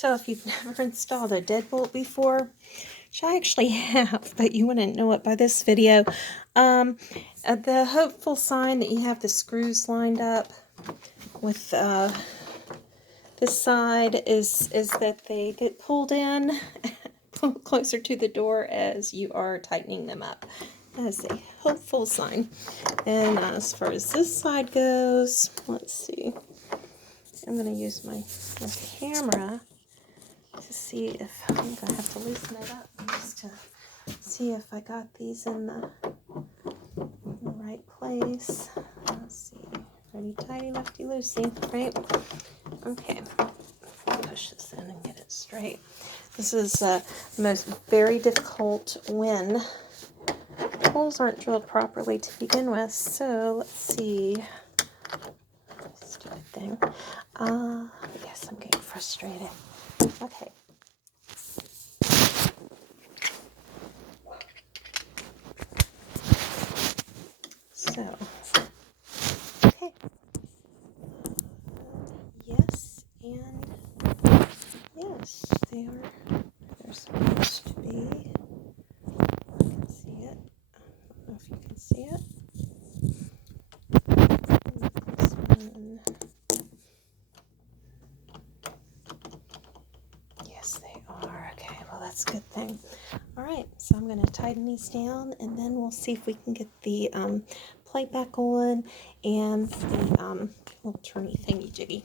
So if you've never installed a deadbolt before, which I actually have, but you wouldn't know it by this video, the hopeful sign that you have the screws lined up with this side is that they get pulled in closer to the door as you are tightening them up. That is a hopeful sign. And as far as this side goes, let's see. I'm going to use my camera to see if I'm going to have to loosen it up just to see if I got these in the right place. Let's see. Ready, tighty, lefty, loosey, right? Okay. Push this in and get it straight. This is the most very difficult when holes aren't drilled properly to begin with. So let's see. Stupid thing. Yes, I'm getting frustrated. Okay. So, okay. Yes, and yes, they're supposed to be. I can see it. I don't know if you can see it. This one. Yes, they are. Okay, well, that's a good thing. All right, so I'm going to tighten these down, and then we'll see if we can get the plate back on and the little turny thingy-jiggy.